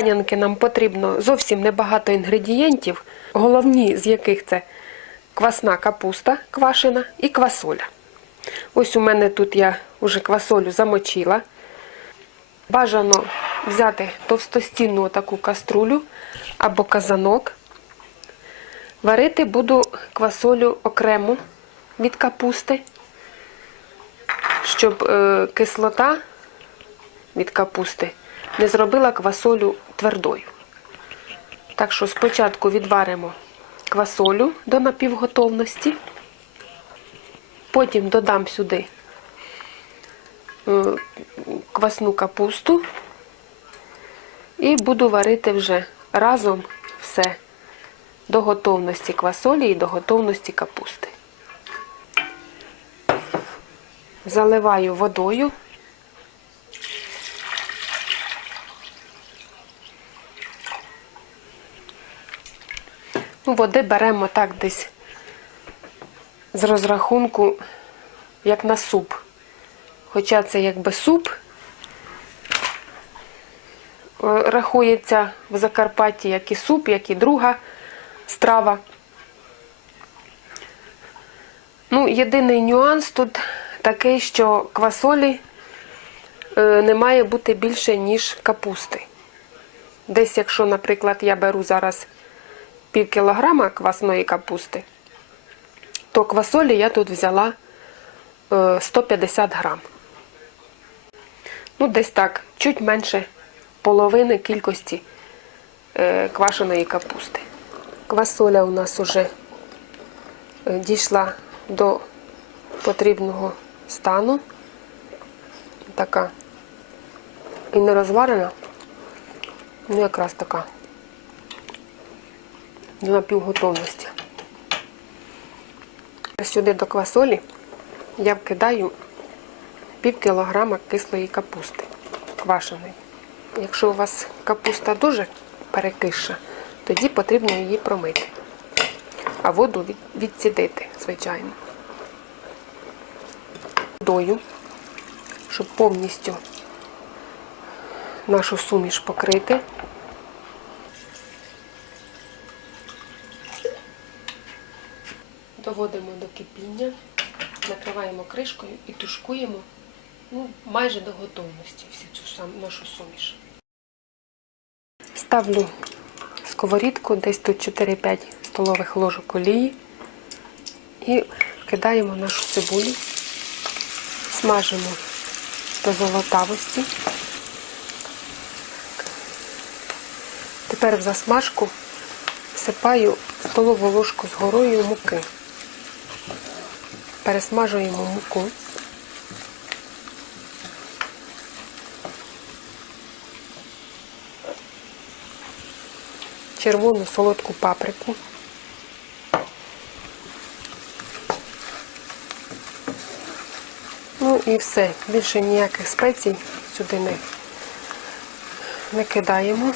Панянки нам потрібно зовсім небагато інгредієнтів, головні з яких це квасна капуста квашена і квасоля. Ось у мене тут я вже квасолю замочила. Бажано взяти товстостінну таку каструлю або казанок. Варити буду квасолю окремо від капусти, щоб е, кислота від капусти не зробила квасолю твердою. Так що спочатку відваримо квасолю до напівготовності, потім додам сюди е, квасну капусту і буду варити вже разом все до готовності квасолі і до готовності капусти. Заливаю водою. Ну, води беремо так десь з розрахунку, як на суп. Хоча це якби суп, е, рахується в Закарпатті як і суп, як і друга страва. Ну, єдиний нюанс тут такий, що квасолі е, не має бути більше, ніж капусти. Десь, якщо, наприклад, я беру зараз пів кілограма квасної капусти, то квасолі я тут взяла е, 150 грам. Ну, десь так, чуть менше половини кількості е, квашеної капусти. Квасоля у нас уже е, дійшла до потрібного стану. Така і не розварена, ну якраз така до напівготовності. Сюди до квасолі я вкидаю пів кілограма кислої капусти квашеної. Якщо у вас капуста дуже перекиша, тоді потрібно її промити, а воду від- відцідити, звичайно. Водою, щоб повністю нашу суміш покрити. Доводимо до кипіння, накриваємо кришкою і тушкуємо ну, майже до готовності всю цю нашу суміш. Ставлю сковорідку, десь тут 4-5 столових ложок олії і вкидаємо нашу цибулю, смажимо до золотавості. Тепер в засмажку всипаю столову ложку з горою муки. Пересмажуємо муку. Червону солодку паприку. Ну і все. Більше ніяких спецій сюди не, кидаємо.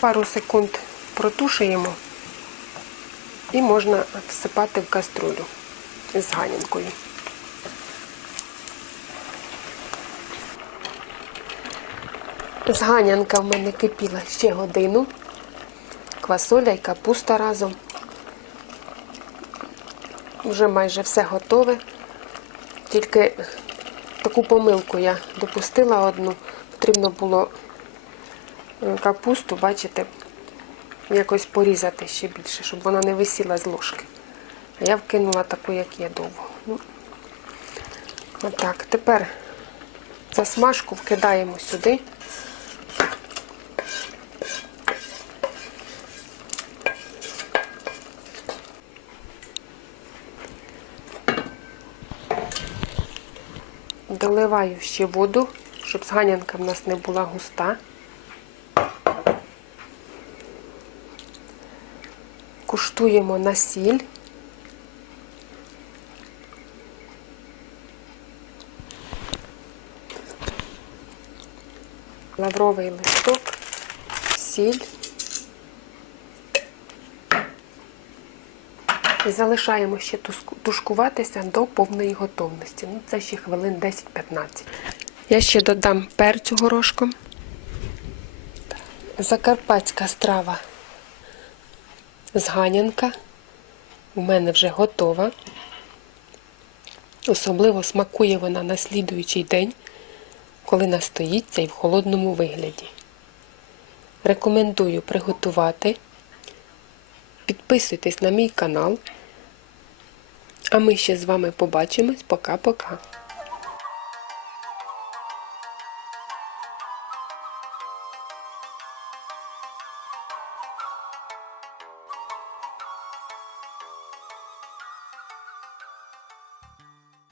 Пару секунд протушуємо і можна всипати в каструлю з ганянкою. Зганянка в мене кипіла ще годину. Квасоля і капуста разом. Вже майже все готове. Тільки таку помилку я допустила одну. Потрібно було е, капусту, бачите, якось порізати ще більше, щоб вона не висіла з ложки. А я вкинула таку, як є довго. Ну, отак. Тепер засмажку вкидаємо сюди. Доливаю ще воду, щоб зганянка в нас не була густа. Куштуємо на сіль. Лавровий листок, сіль. І залишаємо ще тушкуватися до повної готовності. Ну, це ще хвилин 10-15. Я ще додам перцю горошком. Закарпатська страва зганянка у мене вже готова. Особливо смакує вона на слідуючий день, коли настоїться і в холодному вигляді. Рекомендую приготувати. Підписуйтесь на мій канал. А ми ще з вами побачимось. Пока-пока.